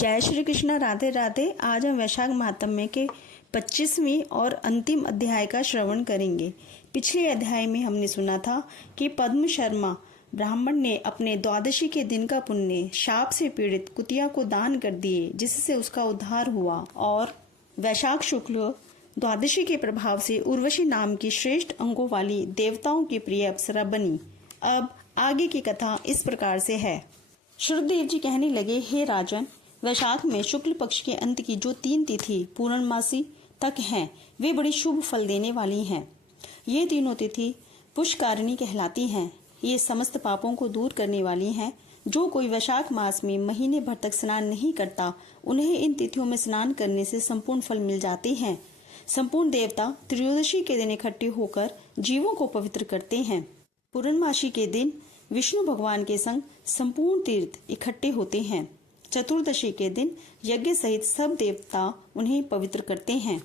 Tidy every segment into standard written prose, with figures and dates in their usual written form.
जय श्री कृष्णा, राधे राधे। आज हम वैशाख महात्म्य के 25वें और अंतिम अध्याय का श्रवण करेंगे। पिछले अध्याय में हमने सुना था कि पद्म शर्मा ब्राह्मण ने अपने द्वादशी के दिन का पुण्य शाप से पीड़ित कुतिया को दान कर दिए, जिससे उसका उद्धार हुआ और वैशाख शुक्ल द्वादशी के प्रभाव से उर्वशी नाम की श्रेष्ठ अंगों वाली देवताओं की प्रिय अप्सरा बनी। अब आगे की कथा इस प्रकार से है। श्रुतदेव जी कहने लगे, हे राजन, वैशाख में शुक्ल पक्ष के अंत की जो 3 तिथि पूर्णमासी तक हैं, वे बड़ी शुभ फल देने वाली हैं। ये तीनों तिथि पुष्कारिणी कहलाती हैं। ये समस्त पापों को दूर करने वाली हैं। जो कोई वैशाख मास में महीने भर तक स्नान नहीं करता, उन्हें इन तिथियों में स्नान करने से संपूर्ण फल मिल जाते हैं। संपूर्ण देवता त्रयोदशी के दिन इकट्ठे होकर जीवों को पवित्र करते हैं। पूर्णमासी के दिन विष्णु भगवान के संग संपूर्ण तीर्थ इकट्ठे होते हैं। चतुर्दशी के दिन यज्ञ सहित सब देवता उन्हें पवित्र करते हैं।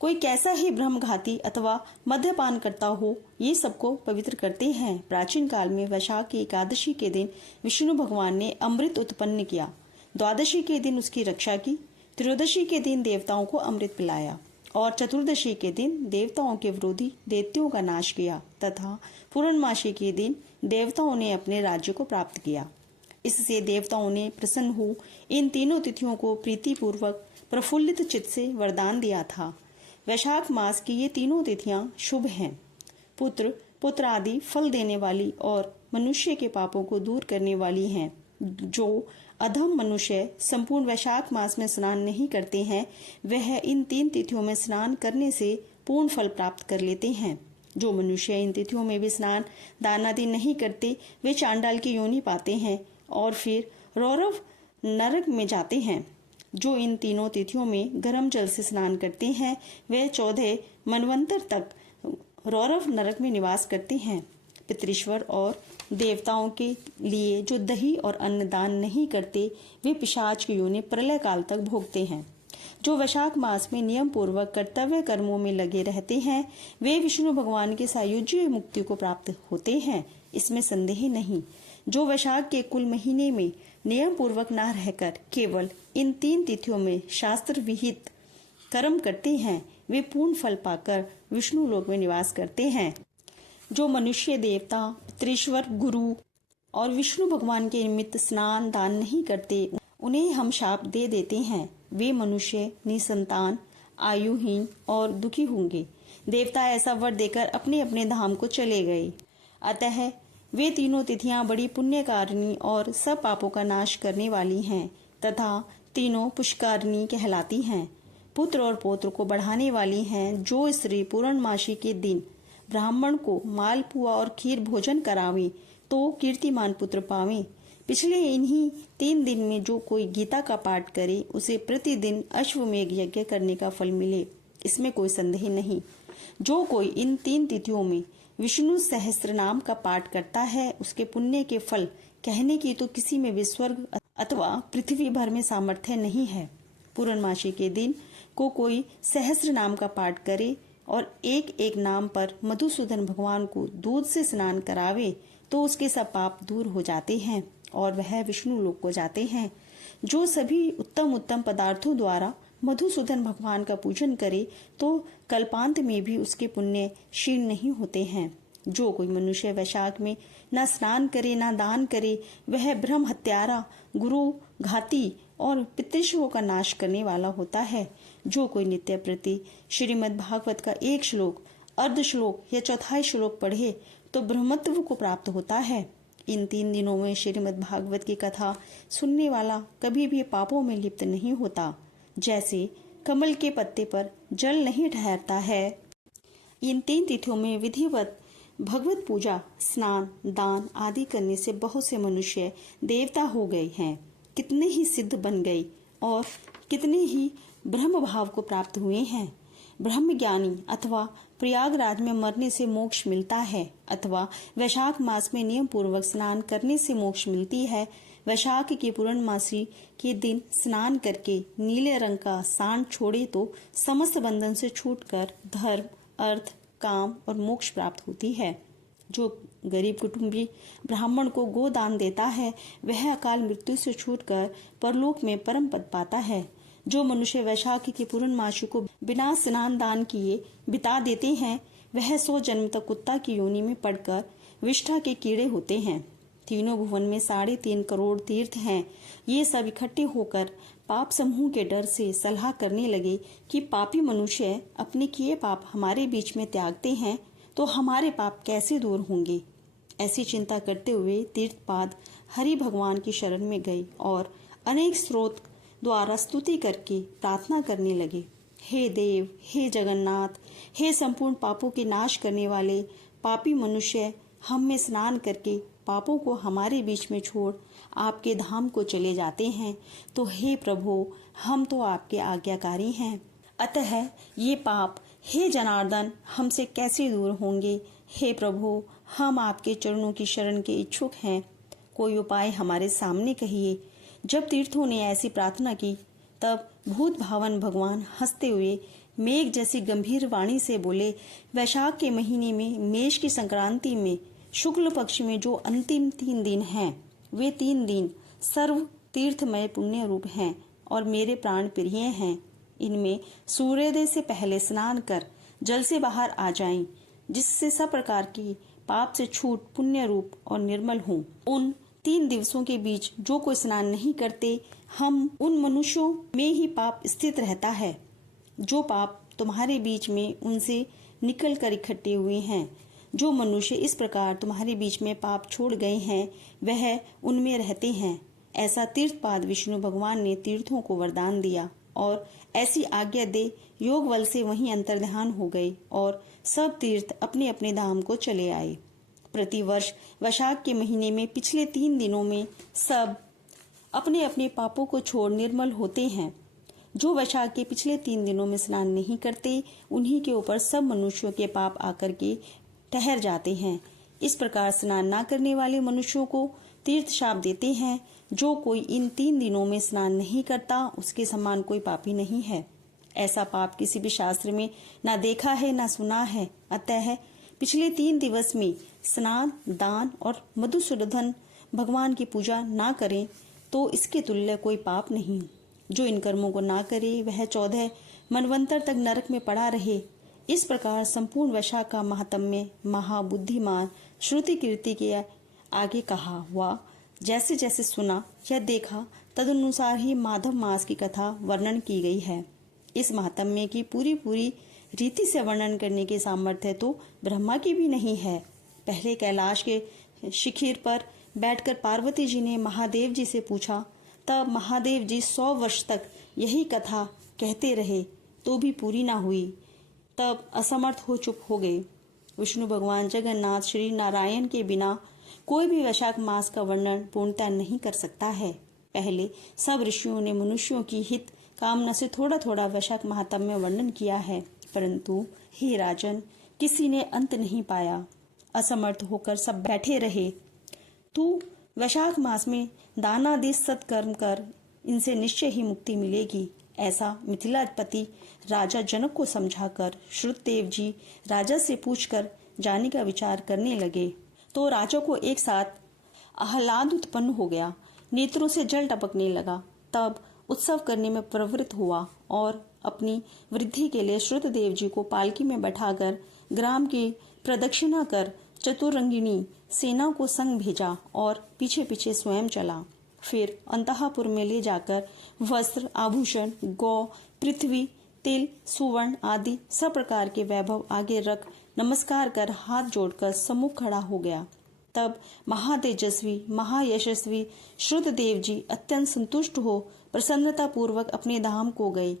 कोई कैसा ही ब्रह्मघाती अथवा मद्यपान करता हो, ये सबको पवित्र करते हैं। प्राचीन काल में वैशाख की एकादशी के दिन विष्णु भगवान ने अमृत उत्पन्न किया। द्वादशी के दिन उसकी रक्षा की। त्रयोदशी के दिन देवताओं को अमृत पिलाया और चतुर्दशी के दिन देवताओं के विरोधी दैत्यों का नाश किया तथा पूर्णमासी के दिन देवताओं ने अपने राज्य को प्राप्त किया। इससे देवताओं ने प्रसन्न हो इन तीनों तिथियों को प्रीतिपूर्वक प्रफुल्लित चित्त से वरदान दिया था। वैशाख मास की ये तीनों तिथियां शुभ हैं। पुत्र आदि फल देने वाली और मनुष्य के पापों को दूर करने वाली हैं। जो अधम मनुष्य संपूर्ण वैशाख मास में स्नान नहीं करते हैं, वह इन 3 तिथियों में स्नान करने से पूर्ण फल प्राप्त कर लेते हैं। जो मनुष्य इन तिथियों में भी स्नान दान आदि नहीं करते, वे चांडाल की योनि पाते हैं और फिर रौरव नरक में जाते हैं। जो इन तीनों तिथियों में गर्म जल से स्नान करते हैं, वे 14 मनवंतर तक रौरव नरक में निवास करते हैं। पितृश्वर और देवताओं के लिए जो दही और अन्न दान नहीं करते, वे पिशाच की योनि प्रलय काल तक भोगते हैं। जो वैशाख मास में नियम पूर्वक कर्तव्य कर्मों में लगे रहते हैं, वे विष्णु भगवान के सायुज्य मुक्ति को प्राप्त होते हैं, इसमें संदेह नहीं। जो वैशाख के कुल महीने में नियम पूर्वक न रहकर केवल इन 3 तिथियों में शास्त्र विहित कर्म करते हैं, वे पूर्ण फल पाकर विष्णु लोक में निवास करते हैं। जो मनुष्य देवता पितृश्वर गुरु और विष्णु भगवान के निमित्त स्नान दान नहीं करते, उन्हें हम शाप दे देते हैं। वे मनुष्य निसंतान, आयुहीन और दुखी होंगे। देवता ऐसा वर देकर अपने अपने धाम को चले गए। अतः वे तीनों तिथियां बड़ी पुण्यकारिणी और सब पापों का नाश करने वाली हैं तथा तीनों पुष्कारिणी कहलाती हैं। पुत्र और पौत्र को बढ़ाने वाली हैं। जो स्त्री पूर्णमासी के दिन ब्राह्मण को मालपुआ और खीर भोजन करावे, तो कीर्तिमान पुत्र पावे। पिछले इन्हीं 3 दिन में जो कोई गीता का पाठ करे, उसे प्रतिदिन अश्वमेघ यज्ञ करने का फल मिले, इसमें कोई संदेह नहीं। जो कोई इन 3 तिथियों में विष्णु सहस्त्र नाम का पाठ करता है, उसके पुण्य के फल कहने की तो किसी में भी स्वर्ग अथवा पृथ्वी भर में सामर्थ्य नहीं है। पूर्णमासी के दिन को कोई सहस्त्र नाम का पाठ करे और एक एक नाम पर मधुसूदन भगवान को दूध से स्नान करावे, तो उसके सब पाप दूर हो जाते हैं और वह विष्णु लोक को जाते हैं। जो सभी उत्तम उत्तम पदार्थों द्वारा मधुसूदन भगवान का पूजन करे, तो कल्पांत में भी उसके पुण्य क्षीण नहीं होते हैं। जो कोई मनुष्य वैशाख में न स्नान करे न दान करे, वह ब्रह्म हत्यारा, गुरु घाती और पितृश्वों का नाश करने वाला होता है। जो कोई नित्य प्रति श्रीमद् भागवत का 1 श्लोक, अर्ध श्लोक या चौथाई श्लोक पढ़े, तो ब्रह्मत्व को प्राप्त होता है। इन 3 दिनों में श्रीमद् भागवत की कथा सुनने वाला कभी भी पापों में लिप्त नहीं होता। जैसे कमल के पत्ते पर जल नहीं ठहरता है, इन 3 तिथियों में विधिवत भगवत पूजा, स्नान, दान आदि करने से बहुत से मनुष्य देवता हो गए हैं। कितने ही सिद्ध बन गए और कितने ही ब्रह्म भाव को प्राप्त हुए हैं। ब्रह्म ज्ञानी अथवा प्रयागराज में मरने से मोक्ष मिलता है अथवा वैशाख मास में नियम पूर्वक स्नान करने से मोक्ष मिलती है। वैशाख की पूर्णमासी के दिन स्नान करके नीले रंग का सांड छोड़े तो समस्त बंधन से छूटकर धर्म, अर्थ, काम और मोक्ष प्राप्त होती है। जो गरीब कुटुंबी ब्राह्मण को गोदान देता है वह अकाल मृत्यु से छूटकर परलोक में परम पद पाता है। जो मनुष्य वैशाखी की पूर्णमासी को बिना स्नान दान किए बिता देते हैं वह 100 जन्म तक कुत्ता की योनि में पड़कर विष्ठा के कीड़े होते हैं। तीनों भुवन में 3.5 करोड़ तीर्थ हैं। ये सब इकट्ठे होकर पाप समूह के डर से सलाह करने लगे कि पापी मनुष्य अपने किए पाप हमारे बीच में त्यागते हैं तो हमारे पाप कैसे दूर होंगे। ऐसी चिंता करते हुए तीर्थपाद हरि भगवान की शरण में गए और अनेक स्रोत द्वारा स्तुति करके प्रार्थना करने लगे। हे देव, हे जगन्नाथ, हे संपूर्ण पापों के नाश करने वाले पापी मनुष्य, हम में स्नान करके पापों को हमारे बीच में छोड़ आपके धाम को चले जाते हैं, तो हे प्रभु, हम तो आपके आज्ञाकारी हैं, अतः ये पाप हे जनार्दन हमसे कैसे दूर होंगे। हे प्रभु, हम आपके चरणों की शरण के इच्छुक हैं, कोई उपाय हमारे सामने कहिए। जब तीर्थों ने ऐसी प्रार्थना की तब भूत भावन भगवान हंसते हुए मेघ जैसी गंभीर वाणी से बोले, वैशाख के महीने में मेष की संक्रांति में शुक्ल पक्ष में जो अंतिम 3 दिन हैं वे 3 दिन सर्व तीर्थमय पुण्य रूप हैं और मेरे प्राण प्रिय हैं। इनमें सूर्योदय से पहले स्नान कर जल से बाहर आ जाएं, जिससे सब प्रकार की पाप से छूट पुण्य रूप और निर्मल हों। उन 3 दिवसों के बीच जो कोई स्नान नहीं करते, हम उन मनुष्यों में ही पाप स्थित रहता है जो पाप तुम्हारे बीच में उनसे निकल कर इकट्ठे हुए हैं। जो मनुष्य इस प्रकार तुम्हारे बीच में पाप छोड़ गए हैं वह उनमें रहते हैं। ऐसा तीर्थपाद विष्णु भगवान ने तीर्थों को वरदान दिया और ऐसी आज्ञा दे योग बल से वहीं अंतर्ध्यान हो गए और सब तीर्थ अपने अपने धाम को चले आए। प्रतिवर्ष वैशाख के महीने में पिछले 3 दिनों में सब अपने अपने पापों को छोड़ निर्मल होते हैं। जो वैशाख के पिछले 3 दिनों में स्नान नहीं करते उन्हीं के ऊपर सब मनुष्यों के पाप आकर के ठहर जाते हैं। इस प्रकार स्नान न करने वाले मनुष्यों को तीर्थ शाप देते हैं। जो कोई इन 3 दिनों में स्नान नहीं करता उसके समान कोई पापी नहीं है। ऐसा पाप किसी भी शास्त्र में ना देखा है ना सुना है। अतः पिछले 3 दिवस में स्नान, दान और मधुसूदन भगवान की पूजा ना करें तो इसके तुल्य कोई पाप नहीं। जो इन कर्मों को ना करे वह 14 मनवंतर तक नरक में पड़ा रहे। इस प्रकार संपूर्ण वैशाख का महात्म्य महाबुद्धिमान श्रुति कीर्ति के आगे कहा हुआ जैसे जैसे सुना या देखा तदनुसार ही माधव मास की कथा वर्णन की गई है। इस महात्म्य की पूरी रीति से वर्णन करने के सामर्थ्य तो ब्रह्मा की भी नहीं है। पहले कैलाश के शिखर पर बैठकर पार्वती जी ने महादेव जी से पूछा, तब महादेव जी 100 वर्ष तक यही कथा कहते रहे तो भी पूरी ना हुई। तब असमर्थ हो चुप हो गए। विष्णु भगवान जगन्नाथ श्री नारायण के बिना कोई भी वैशाख मास का वर्णन पूर्णतः नहीं कर सकता है। पहले सब ऋषियों ने मनुष्यों की हित कामना से थोड़ा थोड़ा वैशाख महात्म्य वर्णन किया है, परंतु हे राजन, किसी ने अंत नहीं पाया। असमर्थ होकर सब बैठे रहे। तू वैशाख मास में दानादि सत्कर्म कर, इनसे निश्चय ही मुक्ति मिलेगी। ऐसा मिथिलापति राजा जनक को समझाकर श्रुतदेव जी राजा से पूछकर जाने का विचार करने लगे तो राजा को एक साथ आह्लाद उत्पन्न हो गया, नेत्रों से जल टपकने लगा। तब उत्सव करने में प्रवृत्त हुआ और अपनी वृद्धि के लिए श्रुतदेव जी को पालकी में बैठाकर ग्राम की प्रदक्षिणा कर चतुरंगिणी सेना को संग भेजा और पीछे पीछे स्वयं चला। फिर अंतःपुर में ले जाकर वस्त्र, आभूषण, गौ, पृथ्वी, तिल, सुवर्ण आदि सब प्रकार के वैभव आगे रख नमस्कार कर हाथ जोड़कर सम्मुख खड़ा हो गया। तब महातेजस्वी महायशस्वी श्रुतदेव जी अत्यंत संतुष्ट हो प्रसन्नता पूर्वक अपने धाम को गए।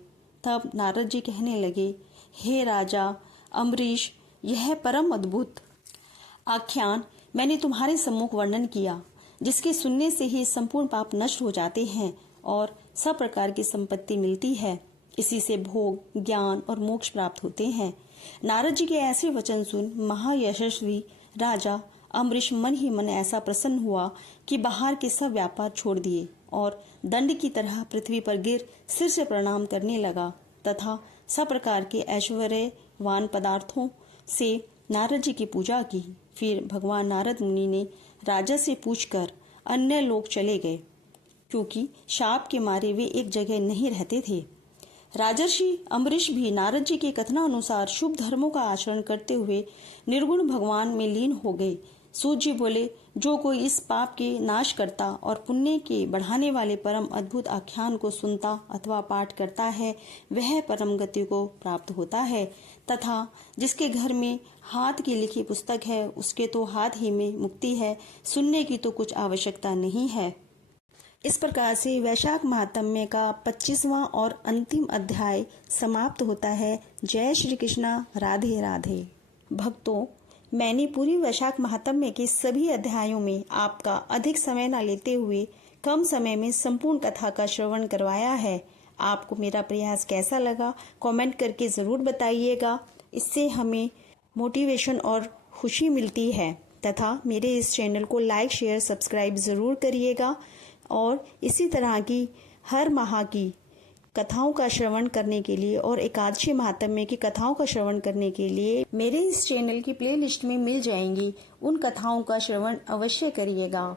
तब नारद जी कहने लगे, हे राजा अम्बरीश, यह परम अद्भुत आख्यान मैंने तुम्हारे सम्मुख वर्णन किया, जिसके सुनने से ही संपूर्ण पाप नष्ट हो जाते हैं और सब प्रकार की संपत्ति मिलती है। इसी से भोग, ज्ञान और मोक्ष प्राप्त होते हैं। नारद जी के ऐसे वचन सुन महायशस्वी राजा अम्बरीश मन ही मन ऐसा प्रसन्न हुआ कि बाहर के सब व्यापार छोड़ दिए और दंड की तरह पृथ्वी पर गिर सिर से प्रणाम करने लगा तथा सब प्रकार के ऐश्वर्यवान पदार्थों से नारद जी की पूजा की। फिर भगवान नारद मुनि ने राजा से पूछकर अन्य लोग चले गए, क्योंकि शाप के मारे वे एक जगह नहीं रहते थे। राजर्षि अम्बरीश भी नारद जी के कथनानुसार शुभ धर्मों का आचरण करते हुए निर्गुण भगवान में लीन हो गए। सूत जी बोले, जो कोई इस पाप के नाश करता और पुण्य के बढ़ाने वाले परम अद्भुत आख्यान को सुनता अथवा पाठ करता है, वह परम गति को प्राप्त होता है, तथा जिसके घर में हाथ की लिखी पुस्तक है, उसके तो हाथ ही में मुक्ति है, सुनने की तो कुछ आवश्यकता नहीं है। इस प्रकार से वैशाख महात्म्य का 25वां और अंतिम अध्याय समाप्त होता है। जय श्री कृष्णा, राधे राधे। भक्तों, मैंने पूरी वैशाख महात्म्य के सभी अध्यायों में आपका अधिक समय न लेते हुए कम समय में संपूर्ण कथा का श्रवण करवाया है। आपको मेरा प्रयास कैसा लगा, कमेंट करके जरूर बताइएगा। इससे हमें मोटिवेशन और खुशी मिलती है, तथा मेरे इस चैनल को लाइक, शेयर, सब्सक्राइब जरूर करिएगा। और इसी तरह की हर माह की कथाओं का श्रवण करने के लिए और एकादशी महात्म्य की कथाओं का श्रवण करने के लिए मेरे इस चैनल की प्लेलिस्ट में मिल जाएंगी। उन कथाओं का श्रवण अवश्य करिएगा।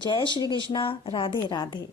जय श्री कृष्णा, राधे राधे।